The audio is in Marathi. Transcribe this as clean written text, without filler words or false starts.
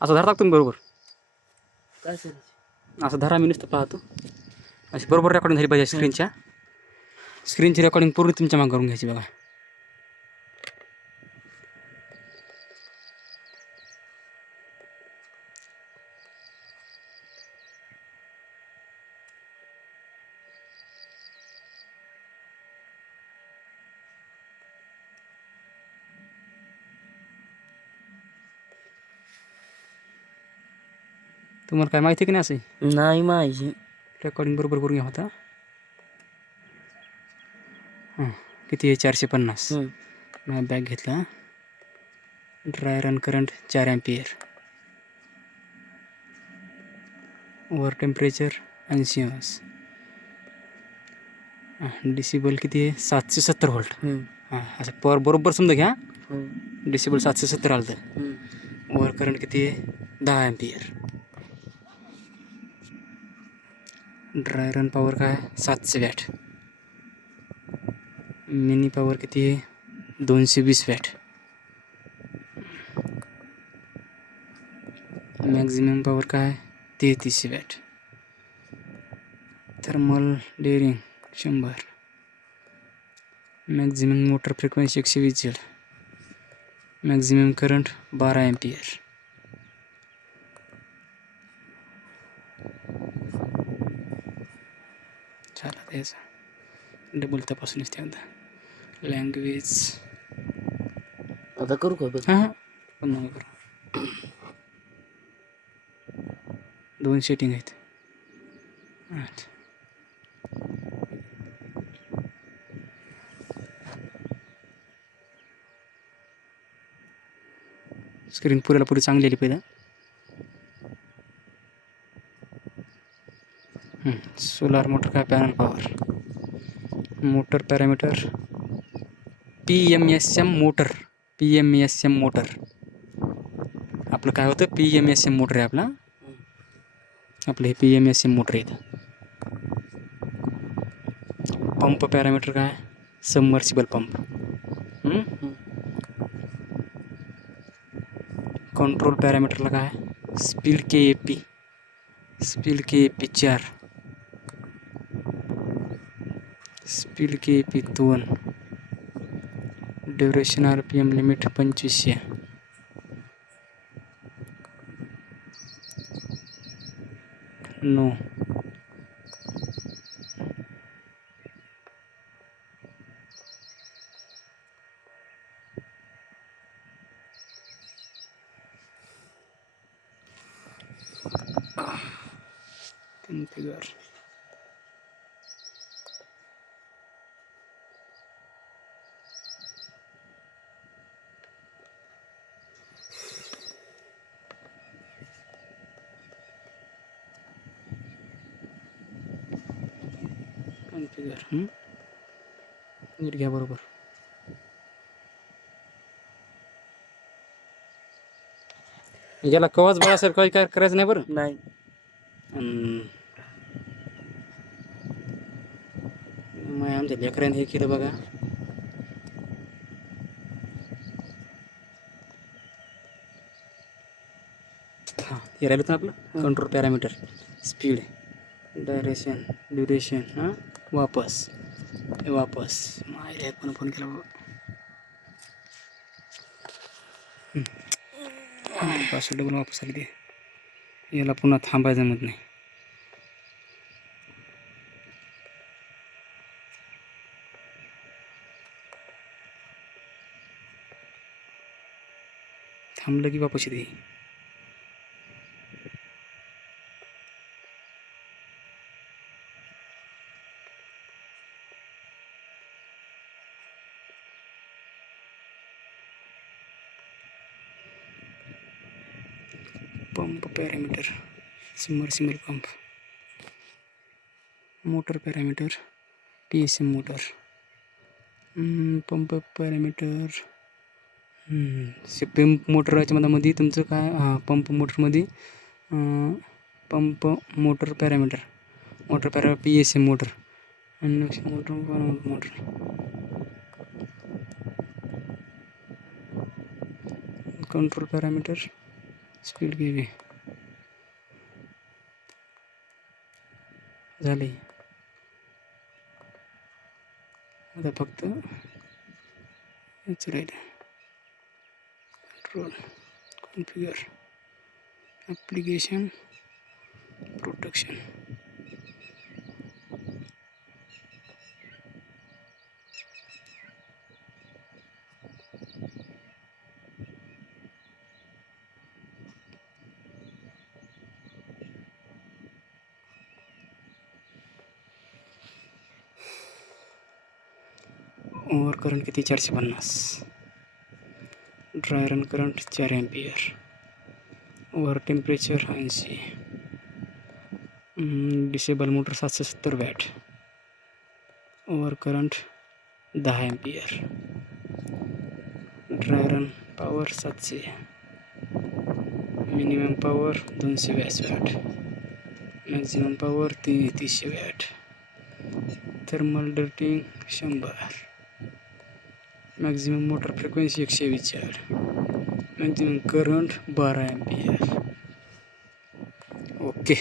असं धरता का तुम्ही बरोबर? काय करायचं? असं धरा, मी नुसतं पाहतो. अशी बरोबर रेकॉर्डिंग झाली पाहिजे स्क्रीनची रेकॉर्डिंग पूर्ण तुमच्या मागे करून घ्यायची बघा. तुम्हाला काय माहिती की नाही असं नाही माहिती. रेकॉर्डिंग बरोबर करून घ्या होता. हां, किती आहे? 450. बॅग घेतला. Dry run current 4 ampere. Over temperature 80 अंश. डिसिबल किती आहे? 770 व्होल्ट. हां, असं बरोबर समजा घ्या. डिसिबल 770 आलं तर. ओव्हर करंट किती आहे? 10 अँपियर. ड्राय रन पॉवर काय? 700 वॅट. मिनी पॉवर किती आहे? 220 वॅट. मॅक्झिमम पॉवर काय? 3300 watt. Thermal daring 100. Maximum motor frequency 120 Z. Maximum current 12 ampere. झाला त्याचा डबल तपासून असते आता. लँग्वेज आता करू का बघ? हां पण नाही करू. 2 सेटिंग आहेत. स्क्रीन पुरेला पुरी चांगली आली पहिला. सोलार मोटर काय? Panel power. Motor parameter PMSM motor. PMSM motor आपलं काय होतं? PMSM मोटर आहे आपलं हे PMSM मोटर आहे इथं. पंप पॅरामीटर काय? Submersible pump. कंट्रोल पॅरामीटरला काय? Speed KAP. Speed KAP 4. Speed KAP 2. Duration RPM limit 2500. No. Configure. Configure नीट घ्या बरोबर. याला कवाच बळा सर काही काय करायचं नाही बरं. नाही. मग आमच्या लेकरांनी हे केलं बघा. हां, हे राहिलं होतं आपलं कंट्रोल पॅरामीटर. Speed, duration. हां, वापस माय पण फोन केला बाबा. पासवर्ड डबल वापस आली ते. याला पुन्हा थांबायचं जमत नाही. थांबलं की वापस येते. Pump parameter submersible pump. Motor parameter PSM motor. Pump parameter pump मोटरच्या मधामध्ये तुमचं काय? पंप मोटरमध्ये pump motor parameter PSM motor. Motor control parameter speed गेली झाली. आता फक्त हेच राहिलं. Control configure application protection. Over current किती 450. Dry run current 4 ampere. Over temperature 80. Disable motor 770 watt. Over current 10 ampere. Dry run power 700. Minimum power 220 watt. Maximum power 300 watt. Thermal rating 100. Maximum motor frequency 120 watt. Maximum current 12 ampere. Okay.